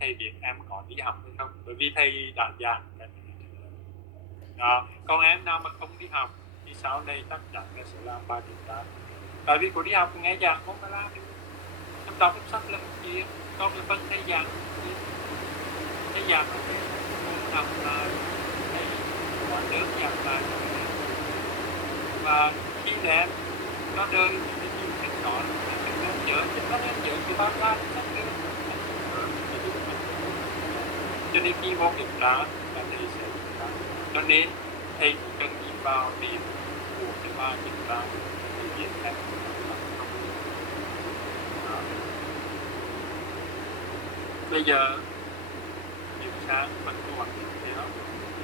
thầy biết em có đi học hay không, bởi vì thầy đã giảng cái đó. Còn em nào mà không đi học thì sau này chắc chắn là sẽ làm bài kiểm tra, tại vì cô đi học nghe giảng không phải làm, em đọc em sách là một chuyện, còn cái phần thầy giảng thì thầy giảng ok, cô đọc lại thầy có nước giảng lại và khi mà em có đời thì cái nhiều cái đó em không nhớ, chỉ có em nhớ của bác ra sách nữa, cho nên khi vô kiểm tra là thầy sẽ kiểm tra, cho nên thầy cũng cần nhìn vào điểm của cái bài kiểm tra để biết em bây giờ điểm sáng vẫn còn tiếp theo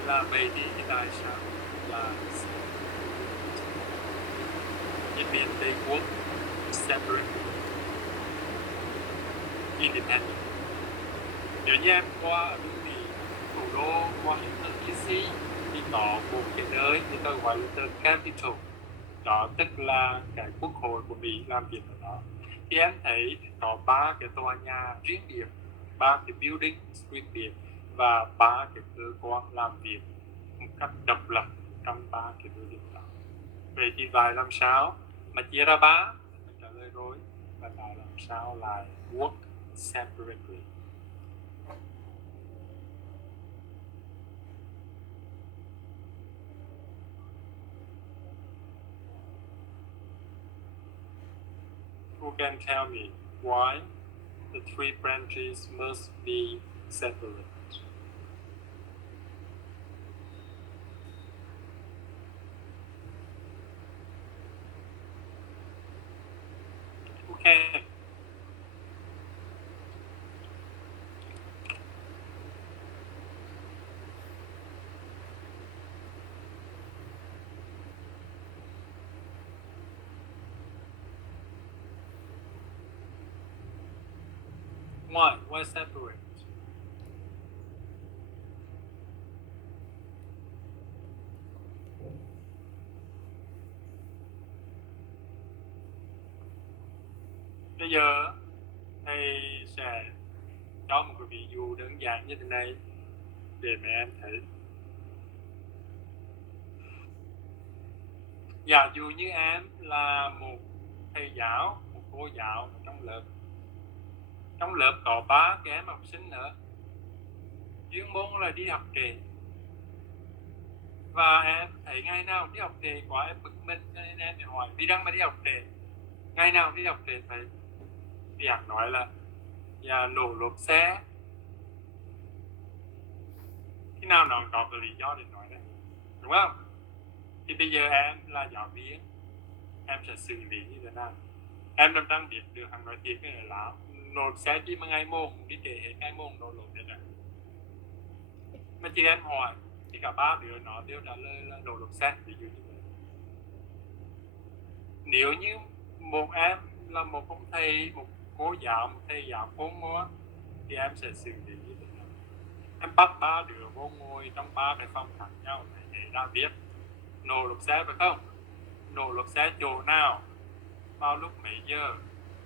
là về đi cái tài sản là it means they work separate, independent. Nếu như em qua ở bên Mỹ, thủ đô Washington DC thì có một cái nơi người ta gọi là The Capitol, đó tức là cái quốc hội của Mỹ làm việc ở đó. Thì em thấy có 3 cái tòa nhà riêng biệt, 3 cái building riêng biệt và 3 cái cơ quan làm việc một cách độc lập trong 3 cái building đó. Vậy thì phải làm sao mà chia ra 3? Mình trả lời rồi, và phải làm sao lại work separately. Who can tell me why the 3 branches must be separate? Who can? Why? Why separate? Bây giờ thầy sẽ cho một cái ví dụ đơn giản như thế này để mà em thấy. Giả dụ như em là một thầy giáo, một cô giáo trong lớp. Trong lớp có 3 cái em học sinh nữa, chuyên môn là đi học trễ. Và em thấy ngày nào đi học trễ quá em bực mình, cho nên em phải hỏi vì đang mà đi học trễ. Ngày nào đi học trễ phải giảng nói là nổ lốp xe. Khi nào nó có cái lý do để nói đấy, đúng không? Thì bây giờ em là giáo viên, em sẽ xử lý như thế nào? Em làm đang biết được hàng nói thiệt cái là nổ xe chỉ mà ngày môn đi trễ hết ngày môn nổ lốp hết rồi. Mà chị em hỏi thì cả 3 đứa nó đều trả lời là nổ lốp xe, ví dụ như vậy. Nếu như một em là một ông thầy, một cô giáo, một thầy giáo khôn ngoan thì em sẽ xử lý như thế nào? Em bắt 3 đứa vô ngồi trong 3 cái phòng khác nhau để ra viết nổ lốp xe phải không? Nổ lốp xe chỗ nào, vào lúc mấy giờ,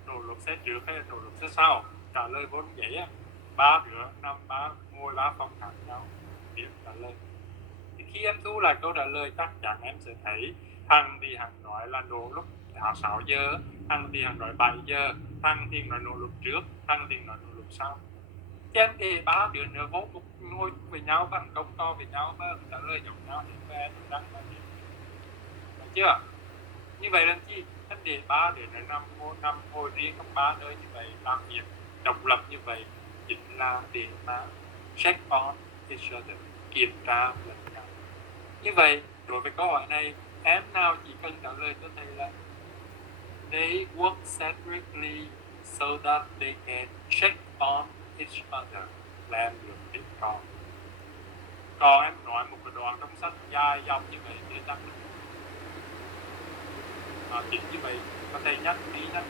nổ lốp xe trước hay là nổ lốp xe sau, trả lời vô giấy á. 3 đứa nằm ngồi 3 phòng khác nhau viết trả lời. Thì khi em thu lại câu trả lời chắc chắn em sẽ thấy thằng thì hằng nói là nổ lúc 6 giờ, thằng thì hằng nói 7 giờ, thằng thì nói nổ lúc trước, thằng thì nói nổ lúc sau. Chứ em để 3 đứa nữa vô cùng ngồi với nhau bằng công to với nhau mà trả lời giống nhau thì em đang là gì? Được chưa? Như vậy làm chi? Em để 3 đứa nữa nằm ngồi riêng trong 3 nơi như vậy, làm việc độc lập như vậy chính là để mà check on each other, kiểm tra lẫn nhau. Như vậy đối với câu hỏi này, em nào chỉ cần trả lời cho thầy là they work separately so that they can check on each other là em được điểm con. Còn em nói một cái đoạn trong sách dài dòng như vậy để chắc chính như vậy có thể nhắc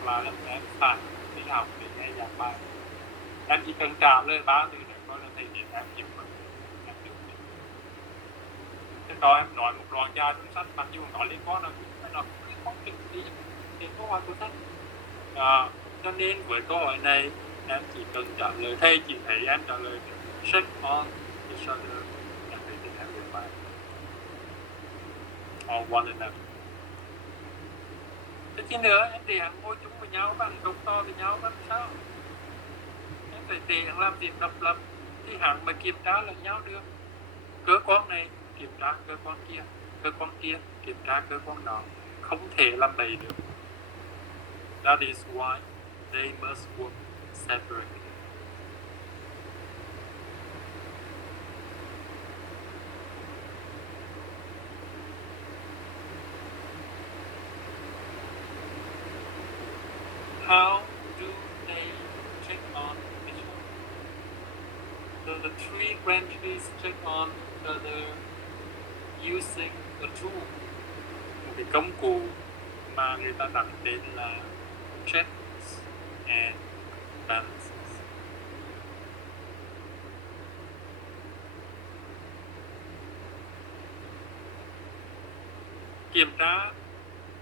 lại là em phải đi học để nghe giảng bài. Em chỉ cần trả lời 3 từ để coi là thầy biết em chịu mất em được. Thế còn em nói một đoạn dài trong sách mặc dù nó liên quan là nó không trực tiếp đến câu hỏi của sách. Cho nên với câu hỏi này em chỉ cần trả lời, thầy chỉ thấy em trả lời check on each other, em thấy thì em reply on one another. Thế chứ nữa em để hàng ngồi chung với nhau bằng đồng to với nhau làm sao? Em phải để hàng làm việc độc lập thì hàng mà kiểm tra lẫn nhau được. Cơ quan này kiểm tra cơ quan kia, cơ quan kia kiểm tra cơ quan đó, không thể làm bậy được. That is why they must work separately. How do they check on each other? The three branches check on each other using a tool, một cái công cụ mà người ta đặt tên là checks and balances. Kiểm tra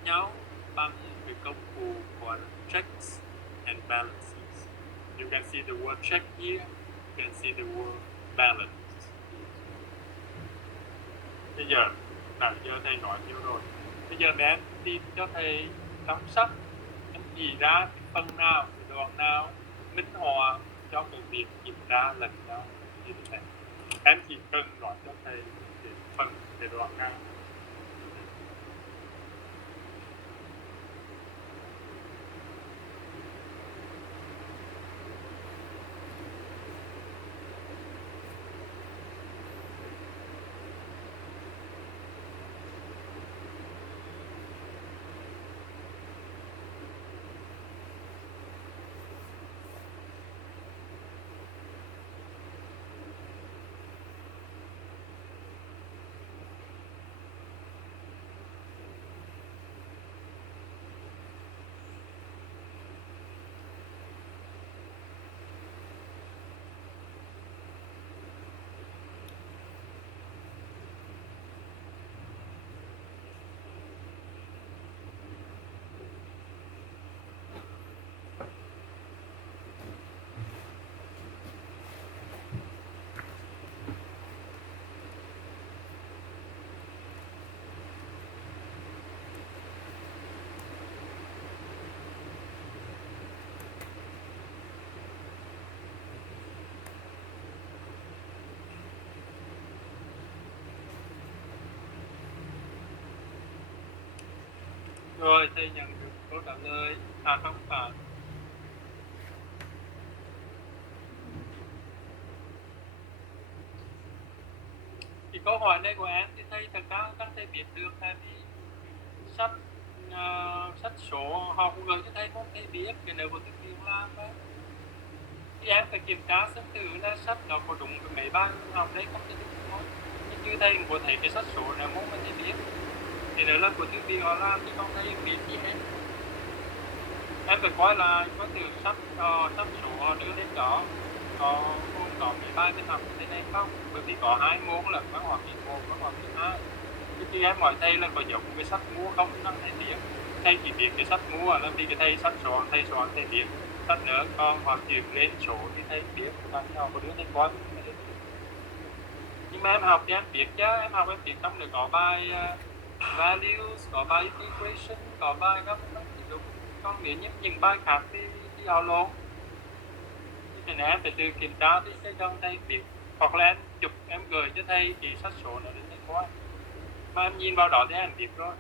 nhau bằng cái công cụ gọi là checks and balances. You can see the word check here, you can see the word balance. Bây giờ, giờ thầy nói nhiều rồi. Bây giờ em tìm cho thầy trong sách, em chỉ ra phần nào, đoạn nào minh họa cho cái việc kiểm tra lần nhau như thế này. Em chỉ cần nói cho thầy cái phần, cái đoạn nào. Rồi, thầy nhận được câu trả lời. Không phải. Thì câu hỏi này của em thì thầy thật ra các thầy biết được, tại vì sách sách số họ cũng gửi cho thầy không thầy biết cái nếu của thực hiện làm đó. Thì em phải kiểm tra xem thử là sách nó có đúng cái mấy bài học đấy không, thì đúng thôi. Nhưng như thầy cũng có thấy cái sách số nào muốn mà thầy biết, thì nếu là của thư viện họ làm thì không thấy biết gì hết. Em phải coi là có từ sách số họ đưa lên đó có mấy bài tin học thế này không, bởi vì có 2 môn là văn học thứ 1, văn học thứ 2. Khi em hỏi thầy là có giống cái sách mua không, năng thầy biết. Thầy chỉ biết cái sách mua là vì cái thầy sách số thầy biết. Sách nữa con hoặc chữ lên số thì thầy biết, còn họ có đứa thầy coi. Nhưng mà em học thì em biết chứ, em học em biết trong được có bài values, có bài integration, có bài các đúng. Còn nếu như những bài khác thì họ lộn. Thì nên em phải tự kiểm tra thì sẽ cho thầy biết, hoặc là em chụp em gửi cho thầy chỉ sách số nào để thầy coi, mà em nhìn vào đó thì em biết rồi.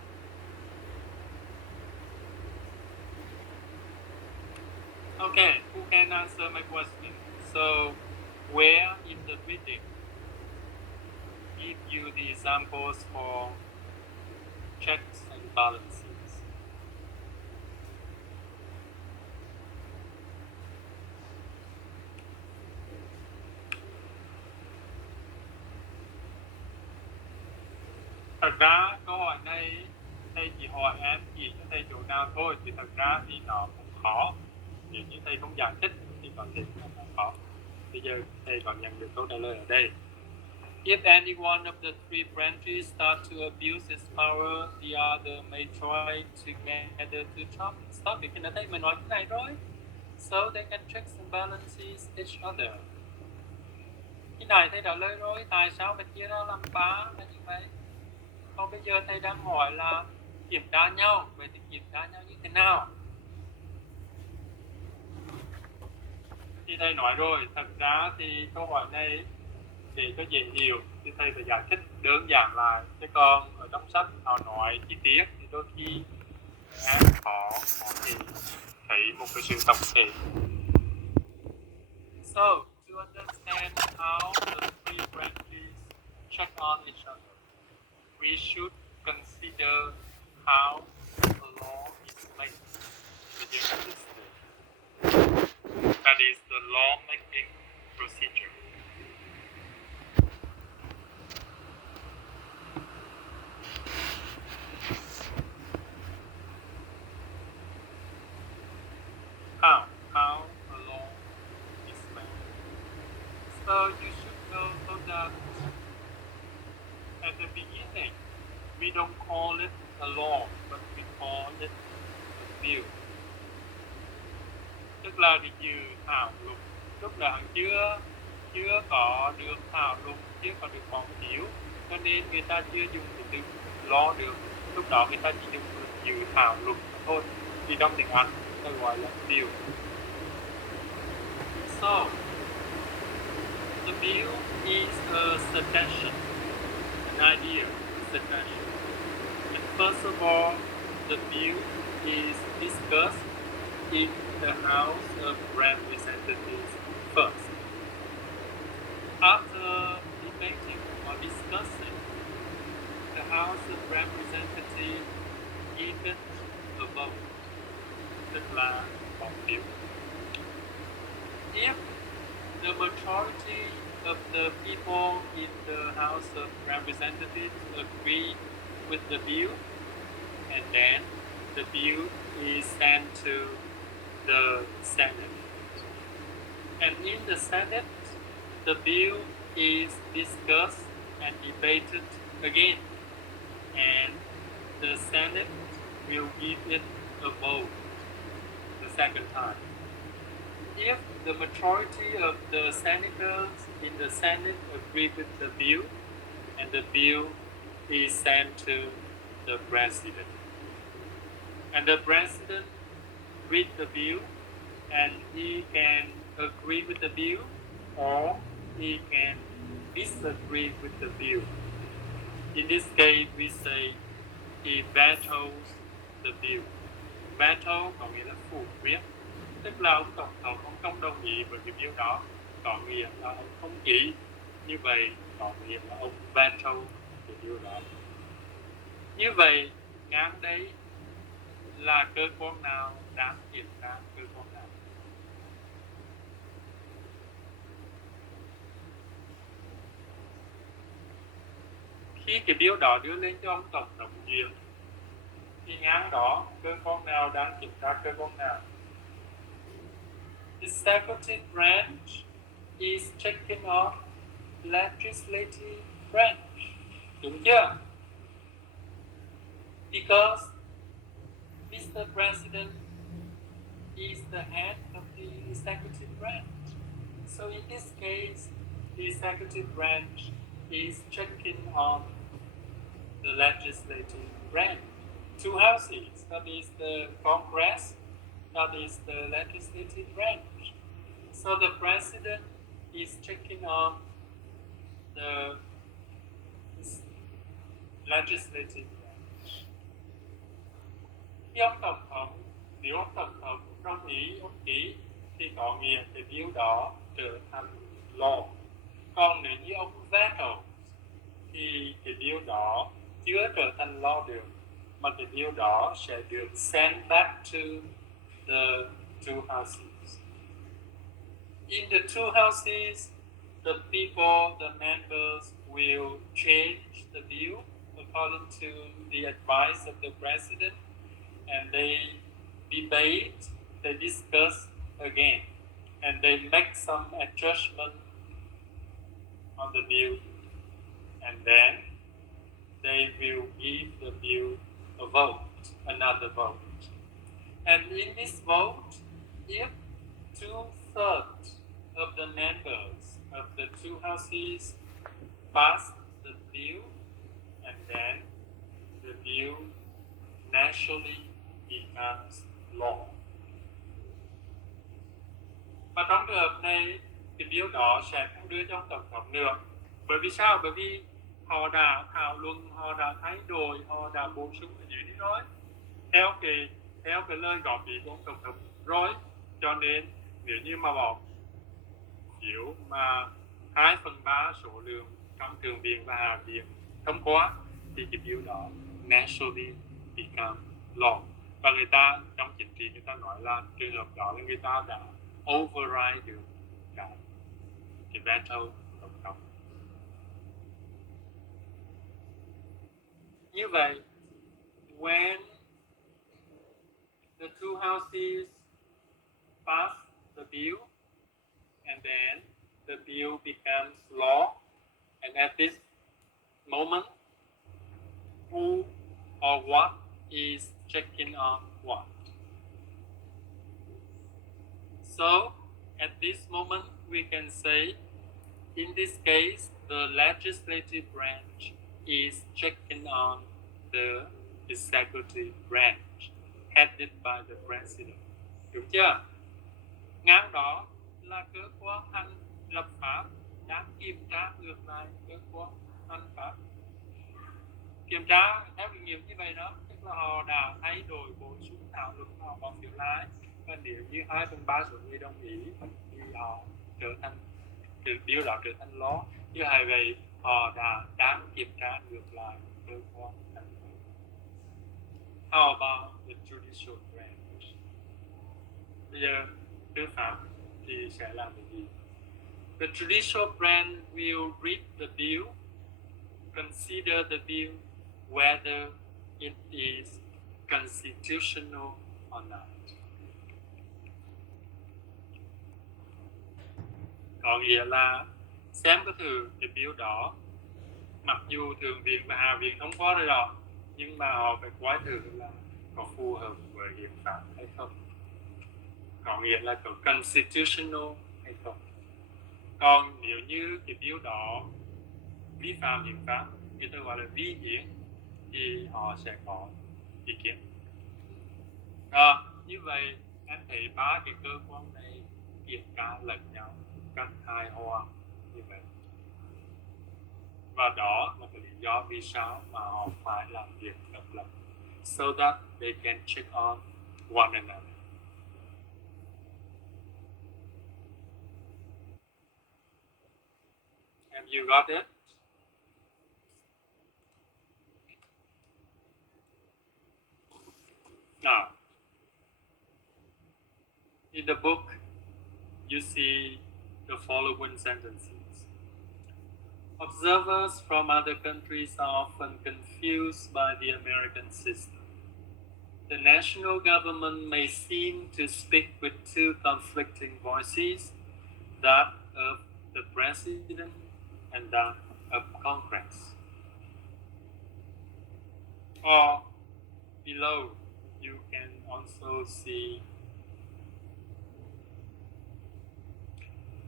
Okay, who can answer my question? So, where in the reading give you the examples for checks and balances? Thật ra câu hỏi này thầy chỉ hỏi em chỉ cho thầy chỗ nào thôi, thì thật ra thì nó cũng khó. Nếu như thầy không giải thích thì có thể nó không khó. Bây giờ thầy còn nhận được câu trả lời ở đây. If any one of the three branches start to abuse its power, the other may try together to stop it. Cái này thầy mới nói cái này rồi. so they can check and balances each other. Khi này thầy đã lời rồi, tại sao phải chia ra làm ba là như vậy? Còn bây giờ thầy đang hỏi là kiểm tra nhau, vậy thì kiểm tra nhau như thế nào? Thì thầy nói rồi, thật ra thì câu hỏi này để cho dễ hiểu thì thầy phải giải thích đơn giản lại, chứ còn ở trong sách họ nói chi tiết thì đôi khi em khó thể thấy một cái sự tổng thể. So, to understand how the three branches check on each other, we should consider how a law is made within the state. That is the law-making procedure. How a law is made. So you should know that at the beginning, we don't call it a law, but we call it a bill. Tức là đi dự thảo luật, lúc là chưa có được thảo luận, chưa có được bỏ phiếu, cho nên người ta chưa dùng cái từ law được. Lúc đó người ta chỉ dùng dự thảo luật thôi. Thì trong tiếng Anh ta gọi là bill. So, the bill is a suggestion, an idea, suggestion. And first of all, the bill is discussed in the House of Representatives first. After debating or discussing, the House of Representatives gives it a vote, tức là bỏ phiếu. If the majority of the people in the House of Representatives agree with the bill, and then the bill is sent to the Senate. And in the Senate, the bill is discussed and debated again, and the Senate will give it a vote the second time. If the majority of the senators in the Senate agree with the bill, and the bill is sent to the President, and the President reads the bill, and he can agree with the bill, or he can disagree with the bill. In this case, we say he vetoes the bill. Veto có nghĩa là phủ quyết, tức là ông tổng thống ông không đồng ý với cái bill đó, có nghĩa là ông không ký. Như vậy có nghĩa là ông veto cái bill đó. Như vậy ngang đấy là cơ quan nào đang kiểm tra cơ quan nào? Khi cái bill đó đưa lên cho ông tổng thống duyệt, thì ngang đó cơ quan nào đang kiểm tra cơ quan nào? The executive branch is checking off legislative branch. Đúng chưa? Because Mr. President is the head of the executive branch. So in this case, the executive branch is checking on the legislative branch. Two houses, that is the Congress, that is the legislative branch. So the President is checking on the legislative branch. Khi ông tổng thống, nếu ông tổng thống đồng ý, ông ký, thì có nghĩa cái bill đó trở thành law. Còn nếu như ông veto, thì cái bill đó chưa trở thành law được, mà cái bill đó sẽ được send back to the two houses. In the two houses, the people, the members will change the bill according to the advice of the president, and they debate, they discuss again, and they make some adjustment on the bill, and then they will give the bill a vote, another vote. And in this vote, if 2/3 of the members of the two houses passed the bill, and then the bill naturally becomes law. Và trong trường hợp này, cái bill đó sẽ không đưa trong tổng thống nữa. Bởi vì sao? Bởi vì họ đã thảo luận, họ đã thay đổi, họ đã bổ sung ở dưới đi rồi. Theo cái lời góp ý của tổng thống rồi, cho nên nếu như mà bỏ phiếu mà 2/3 số lượng trong thượng viện và hạ viện thông qua thì cái bill đó naturally become law. Và người ta trong chính trị người ta nói là trường hợp đó là người ta đã override được cái veto tổng thống. Như vậy, when the two houses pass the bill, and then the bill becomes law, and at this moment, who or what is checking on what? So, at this moment, we can say, in this case, the legislative branch is checking on the executive branch, headed by the president. Đúng chưa? Ngang đó là cơ quan hành lập pháp đang kiểm tra ngược lại cơ quan hành pháp. Kiểm tra theo kinh nghiệm như vậy đó, tức là họ đã thay đổi bổ sung thảo luận, họ bỏ phiếu lại, và nếu như 2/3 số người đồng ý thì họ trở thành điều đó trở thành law. Như vậy họ đã đang kiểm tra ngược lại cơ quan hành pháp. How about the judicial branch? Bây giờ tư pháp thì sẽ làm cái gì? The judicial branch will read the bill, consider the bill whether it is constitutional or not. Có nghĩa là xem có thử cái bill đó, mặc dù thượng viện và hạ viện thông qua rồi đó, nhưng mà họ phải coi thử là có phù hợp với hiến pháp hay không. Có nghĩa là có constitutional hay không. Còn nếu như cái bill đó vi phạm hiến pháp, người ta gọi là vi hiến, thì họ sẽ có ý kiến. Như vậy em thấy ba cái cơ quan này kiểm tra lẫn nhau cách hài hòa như vậy. Và đó là cái lý do vì sao mà họ phải làm việc độc lập, so that they can check on one another. Have you got it? Now, in the book, you see the following sentences. Observers from other countries are often confused by the American system. The national government may seem to speak with two conflicting voices, that of the president and that of Congress. Or below, you can also see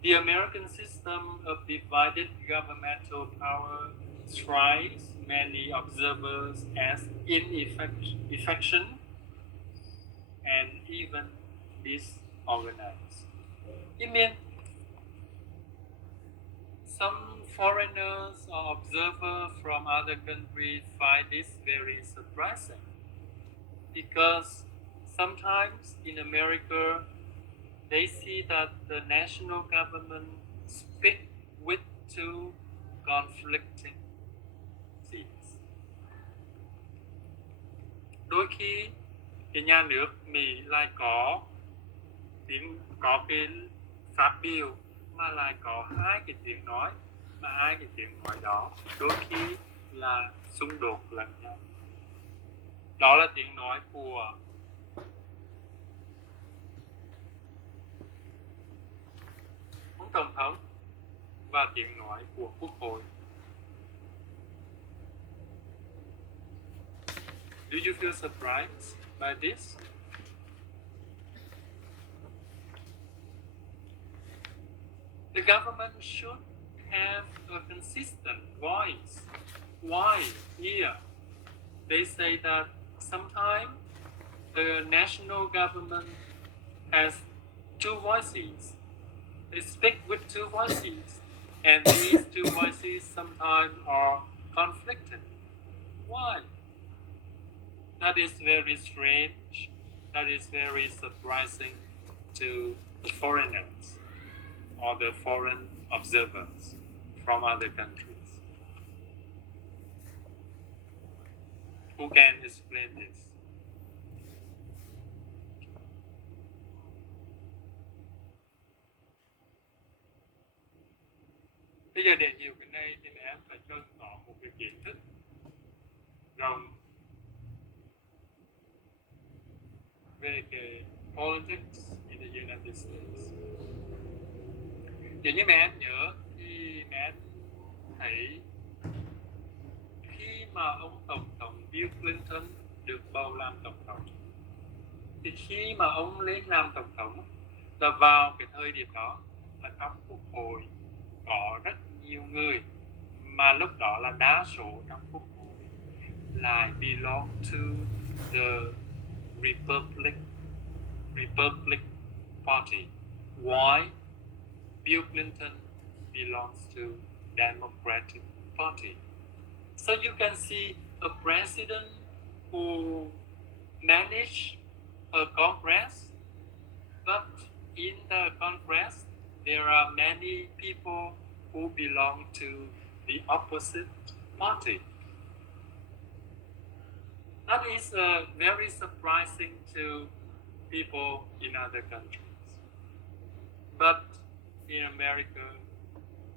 the American system of divided governmental power strikes many observers as ineffective and even disorganized. It means some foreigners or observers from other countries find this very surprising, because sometimes in America they see that the national government speak with two conflicting seats. Đôi khi cái nhà nước Mỹ lại có cái phát biểu mà lại có hai cái tiếng nói, mà hai cái tiếng nói đó đôi khi là xung đột lẫn nhau. Đó là tiếng nói của ông tổng thống và tiếng nói của quốc hội. Do you feel surprised by this? The government should have a consistent voice. Why here? They say that sometimes the national government has two voices. They speak with two voices, and these two voices sometimes are conflicted. Why? That is very strange. That is very surprising to the foreigners or the foreign observers from other countries. Who can explain this? Bây giờ để hiểu cái này thì em phải cần có một cái kiến thức rộng về cái politics in the United States. Nếu như mẹ em nhớ thì mẹ em thấy khi mà ông Tổng thống Bill Clinton được bầu làm Tổng thống, thì khi mà ông lên làm Tổng thống là vào cái thời điểm đó là trong Quốc hội có rất nhiều người mà lúc đó là đa số trong Quốc hội lại belong to the Republic Party. Why? Bill Clinton belongs to Democratic Party. So you can see a president who manage a Congress, but in the Congress there are many people who belong to the opposite party. That is very surprising to people in other countries. But in America,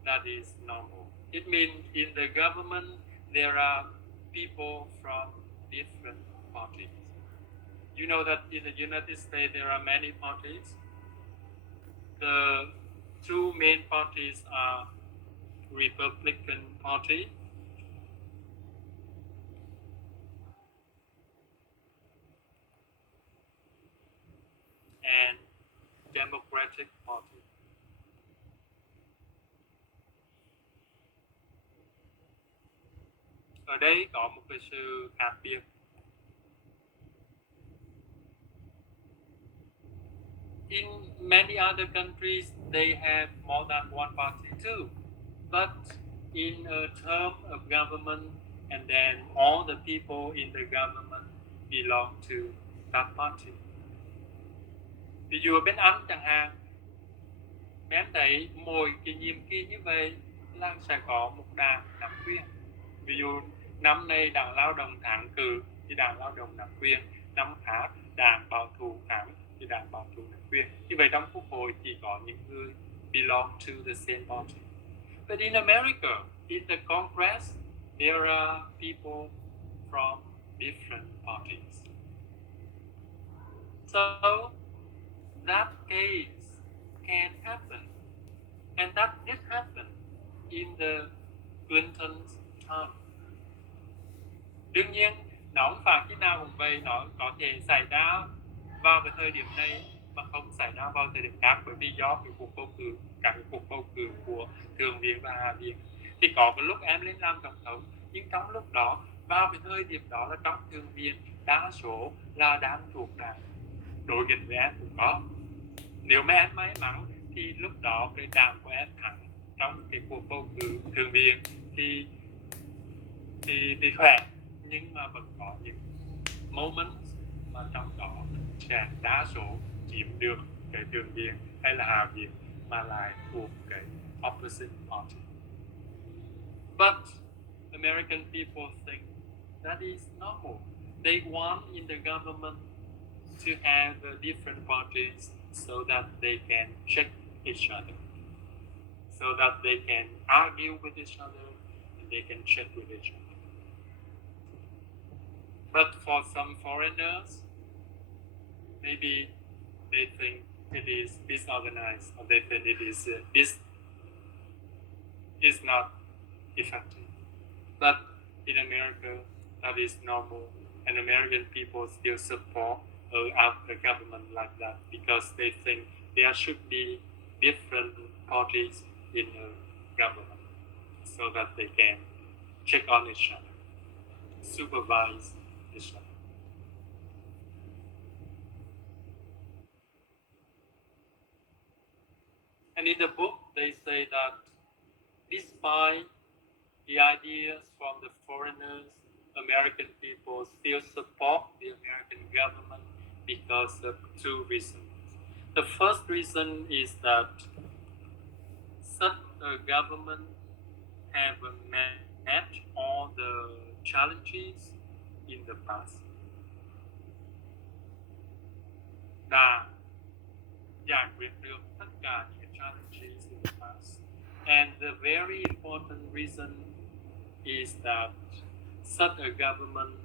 that is normal. It means in the government, there are people from different parties. You know that in the United States, there are many parties. The two main parties are Republican Party and Democratic Party. Ở đây có một cái sự khác biệt. In many other countries, they have more than one party too. But in a term of government, and then all the people in the government belong to that party. Ví dụ ở bên Anh chẳng hạn, em thấy mỗi cái nhiệm kỳ như vậy là sẽ có một đảng nắm quyền. Ví dụ năm nay đảng Lao động thắng cử thì đảng Lao động nắm quyền, năm khác đảng Bảo thủ thắng thì đảng Bảo thủ nắm quyền. Như vậy trong Quốc hội chỉ có những người belong to the same party. But in America, in the Congress, there are people from different parties. So that case can happen, and that did happen in the Clinton's time. Đương nhiên, nó không phải khi nào cũng vậy, nó có thể xảy ra vào cái thời điểm này mà không xảy ra vào thời điểm khác, bởi vì do cái cuộc bầu cử, các cái cuộc bầu cử của Thượng viện và Hạ viện. Thì có cái lúc em lên làm tổng thống, nhưng trong lúc đó, vào cái thời điểm đó là trong Thượng viện đa số là đang thuộc đảng đối nghịch với em cũng có. Nếu mà em may mắn thì lúc đó cái đảng của em thắng trong cái cuộc bầu cử Thượng viện thì khỏe, nhưng mà vẫn có những moments mà trong đó sẽ đa số chiếm được cái Thượng viện hay là Hạ viện mà lại thuộc cái opposite party. But American people think that is normal. They want in the government to have different parties so that they can check each other, so that they can argue with each other and they can check with each other. But for some foreigners, maybe they think it is disorganized, or they think it is this is not effective. But in America, that is normal, and American people still support a government like that because they think there should be different parties in the government so that they can check on each other, supervise each other. And in the book, they say that despite the ideas from the foreigners, American people still support the American government because of two reasons. The first reason is that such a government have met all the challenges in the past. Đã giải quyết được tất cả những challenges in the past. And the very important reason is that such a government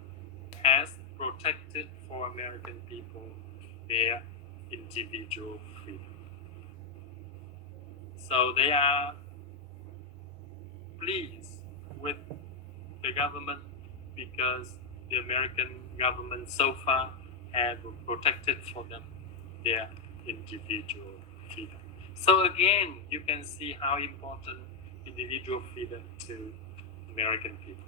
has protected for American people their individual freedom. So they are pleased with the government because the American government so far have protected for them their individual freedom. So again, you can see how important individual freedom to American people.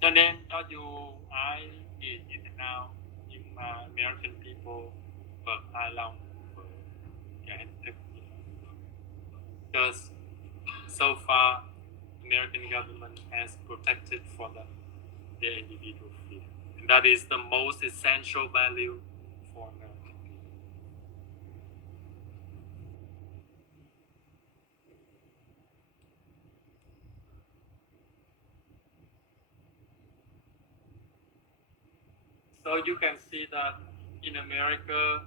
Cho nên cho dù ai nghĩ như thế nào, nhưng mà American people vẫn hài lòng với cái hình thức như thế. Because so far, American government has protected for them their individual freedom. And that is the most essential value for American people. So you can see that in America,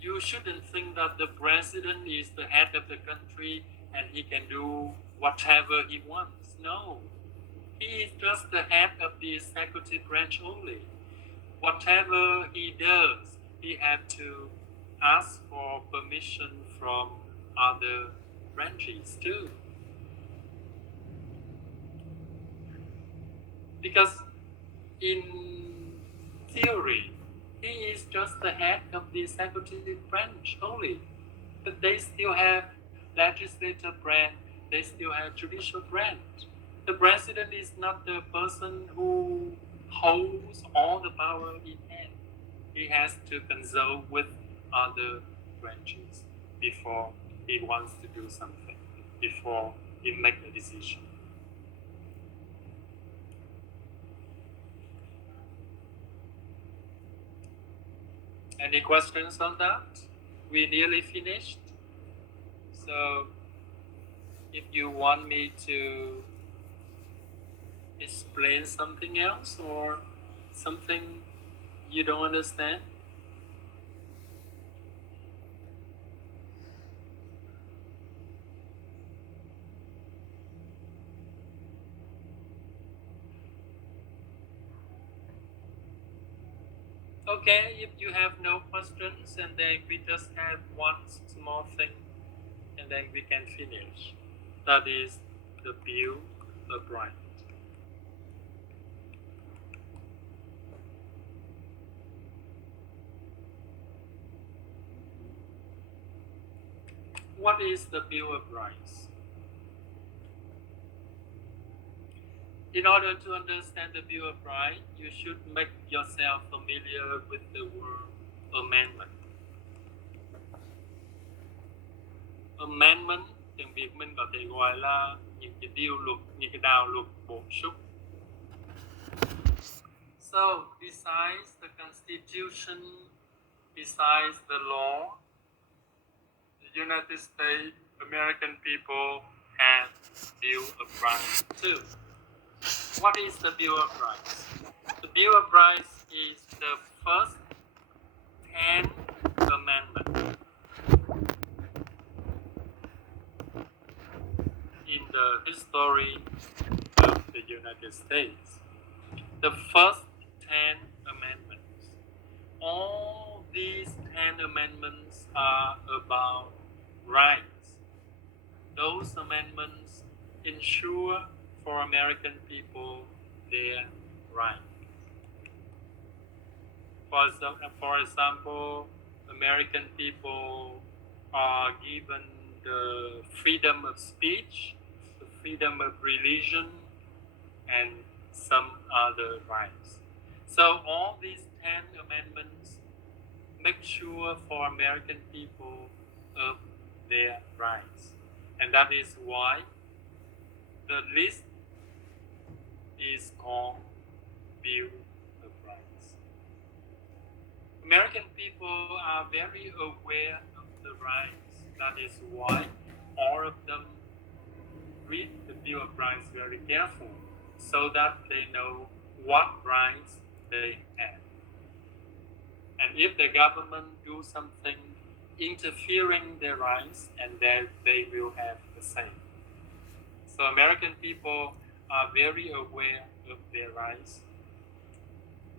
you shouldn't think that the president is the head of the country and he can do whatever he wants. No, he is just the head of the executive branch only. Whatever he does, he has to ask for permission from other branches too. Because in theory, he is just the head of the executive branch only. But they still have legislative branch, they still have judicial branch. The president is not the person who holds all the power in hand. He has to consult with other branches before he wants to do something, before he makes a decision. Any questions on that? We nearly finished. So if you want me to explain something else or something you don't understand, okay, if you have no questions, and then we just have one small thing, and then we can finish. That is the Bill of Rights. What is the Bill of Rights? In order to understand the Bill of Rights, you should make yourself familiar with the word amendment. Amendment, tiếng Việt mình có thể gọi là những cái điều luật, những cái đạo luật bổ sung. So, besides the Constitution, besides the law, the United States, American people have Bill of Rights too. What is the Bill of Rights? The Bill of Rights is the first 10 amendments in the history of the United States. The first 10 amendments. All these 10 amendments are about rights. Those amendments ensure for American people their rights. For example, American people are given the freedom of speech, the freedom of religion, and some other rights. So all these 10 amendments make sure for American people of their rights. And that is why the list is called Bill of Rights. American people are very aware of the rights. That is why all of them read the Bill of Rights very carefully so that they know what rights they have. And if the government do something interfering their rights, and then they will have the same. So American people are very aware of their rights,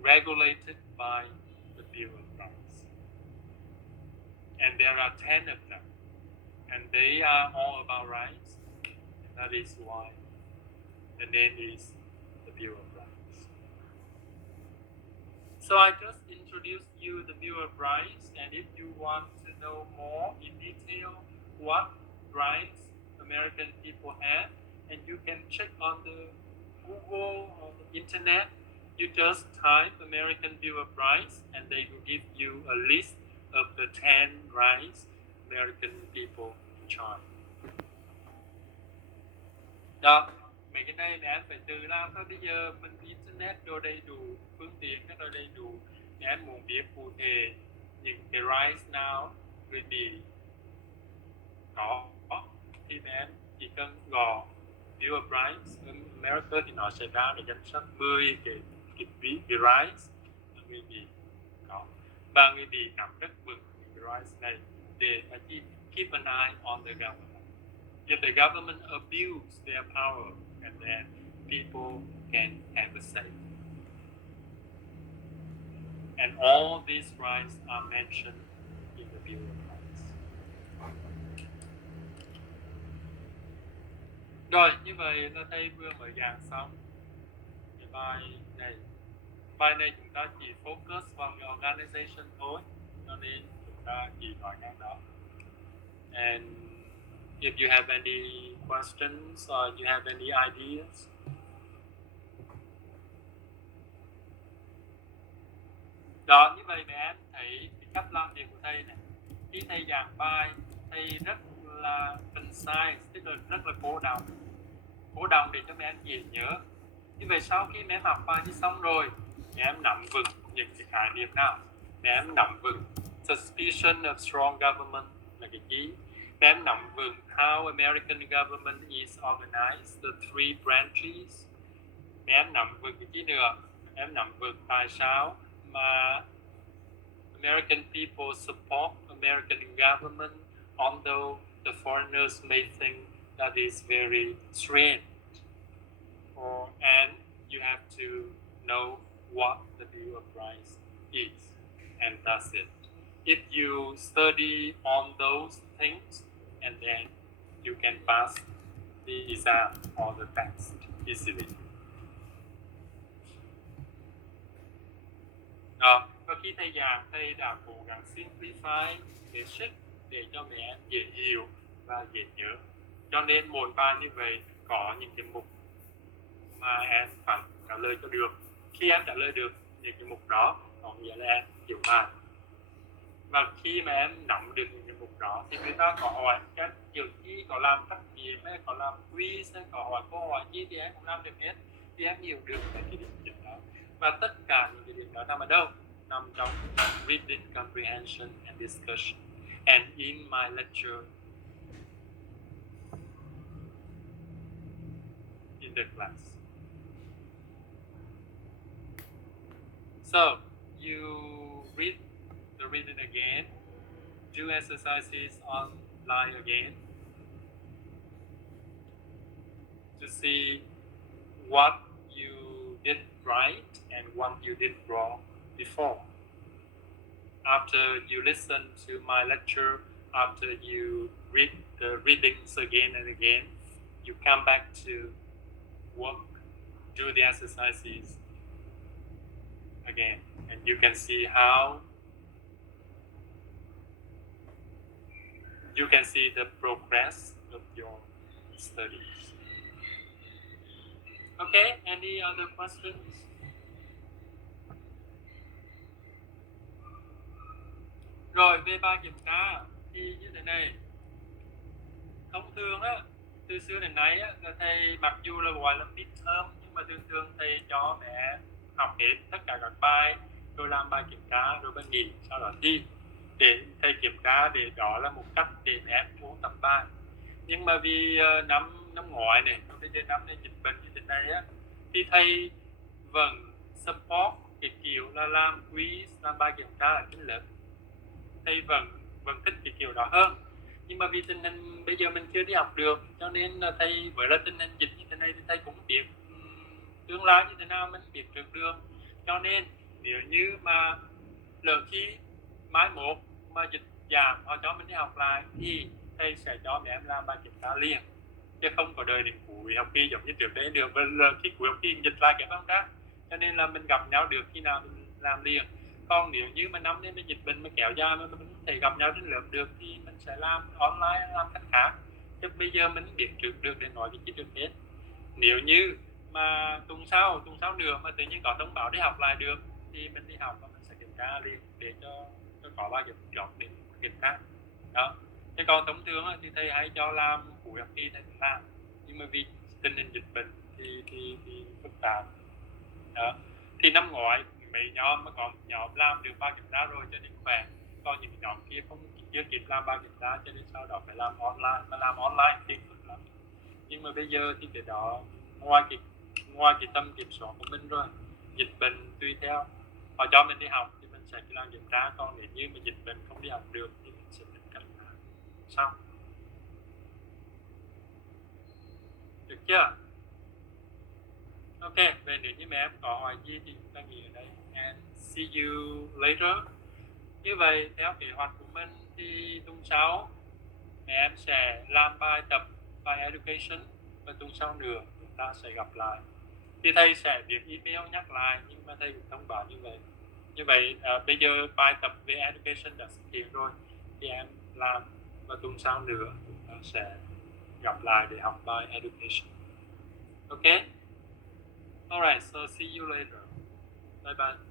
regulated by the Bill of Rights. And there are 10 of them, and they are all about rights, and that is why the name is the Bill of Rights. So I just introduced you the Bill of Rights, and if you want to know more in detail what rights American people have, and you can check on the Google or the internet, you just type American Bill of Rights, and they will give you a list of the 10 rights American people enjoy. Đó, mấy cái này em phải tự làm thôi. Bây giờ mình internet đồ đầy đủ, phương tiện nó đồ đầy đủ. Nếu em muốn biết cụ thể những cái rights nào người Mỹ có, thì em chỉ cần gõ Bill of Rights America thì nó sẽ ra cái danh sách 10 cái rights người Mỹ có. Và người Mỹ nắm rất vững những cái rights này để mà keep an eye on the government. If the government abuse their power, and then people can have a say. And all these rights are mentioned in the Bill of Rights. Rồi, như vậy là thầy vừa mới giảng xong cái bài này. Bài này chúng ta chỉ focus vào cái organization thôi, cho nên chúng ta chỉ nói ngang đó. And if you have any questions or you have any ideas, đó, như vậy em thấy cái cách làm việc của thầy này. Khi thầy giảng bài, thầy rất là concise, tức là rất là cố đọng để cho mấy em dễ nhớ. Như vậy sau khi mấy em học bài đi xong rồi, mấy em nắm vững những cái khái niệm nào, mấy em nắm vững suspicion of strong government là cái gì, mấy em nắm vững how American government is organized, the three branches, mấy em nắm vững cái gì nữa, mấy em nắm vững tại sao mà American people support American government, although the foreigners may think that is very strange. And you have to know what the Bill of Rights is, and that's it. If you study on those things, and then you can pass the exam or the test easily. Đó, và khi thầy giảng, thầy đã cố gắng simplify basic để cho mấy em dễ hiểu và dễ nhớ. Cho nên mỗi bài như vậy có những cái mục mà em phải trả lời cho được. Khi em trả lời được những cái mục đó, có nghĩa là em hiểu bài. Và khi mà em nắm được những cái mục đó thì người ta có hỏi các kiểu gì, có làm trắc nghiệm hay có làm quiz hay có hỏi câu hỏi gì thì em cũng làm được hết, thì em hiểu được cái điểm đó. Và tất cả những cái điểm đó nằm ở đâu? Nằm trong reading comprehension and discussion. And in my lecture in the class. So you read the reading again, do exercises online again to see what you did right and what you did wrong before. After you listen to my lecture, after you read the readings again and again, you come back to work, do the exercises again. and you can see how you can see the progress of your studies. Okay, any other questions? Rồi về bài kiểm tra thì như thế này, thông thường á, từ xưa đến nay á, là thầy mặc dù là gọi là midterm nhưng mà thường thường thầy cho bé học hết tất cả các bài rồi làm bài kiểm tra rồi bên nghỉ sau đó thi để thầy kiểm tra, để đó là một cách để bé ôn tập bài. Nhưng mà vì năm ngoái này, bây giờ năm nay dịch bệnh như thế này á, thì thầy vẫn support cái kiểu là làm quiz, làm bài kiểm tra ở trên lớp. Thầy vẫn thích cái kiểu đó hơn, nhưng mà vì tình hình bây giờ mình chưa đi học được, cho nên là thầy với là tình hình dịch như thế này thì thầy cũng biết tương lai như thế nào mình biết trước được. Cho nên nếu như mà lỡ khi mai mốt mà dịch giảm họ cho mình đi học lại thì thầy sẽ cho mẹ em làm bài kiểm tra liền, chứ không có đợi đến cuối học kỳ giống như trước đây được. Và khi cuối học kỳ dịch lại cái không ra, cho nên là mình gặp nhau được khi nào mình làm liền. Còn nếu như mà năm nay mình dịch bệnh mà kéo dài mà mình không thể gặp nhau trên lớp được thì mình sẽ làm online, làm cách khác. Chứ bây giờ mình biết trước được để nói cái chi trước hết. Nếu như mà tuần sau nữa mà tự nhiên có thông báo đi học lại được thì mình đi học và mình sẽ kiểm tra liền để cho có bao giờ chọn để kiểm tra đó. Thế còn thông thường thì thầy hay cho làm cuối học kỳ thầy làm, nhưng mà vì tình hình dịch bệnh thì phức tạp đó. Thì năm ngoái mấy nhóm mà còn nhóm làm được bài kiểm tra rồi cho nên khỏe, còn những nhóm kia không chưa kịp làm bài kiểm tra cho nên sau đó phải làm online, mà làm online thì phức lắm. Nhưng mà bây giờ thì cái đó ngoài cái tầm kiểm soát của mình rồi. Dịch bệnh tùy theo họ cho mình đi học thì mình sẽ làm kiểm tra, còn nếu như mà dịch bệnh không đi học được thì mình sẽ tính cách khác. Xong được chưa? Ok, về nếu như mà em có hỏi gì thì chúng ta nghỉ ở đây, and see you later. Như vậy theo kế hoạch của mình thì tuần sau mẹ em sẽ làm bài tập, bài education, và tuần sau nữa chúng ta sẽ gặp lại. Thì thầy sẽ viết email nhắc lại, nhưng mà thầy cũng thông báo như vậy. Như vậy bây giờ bài tập về education đã xuất hiện rồi thì em làm, và tuần sau nữa chúng ta sẽ gặp lại để học bài education. Ok? Alright, so see you later. Bye bye.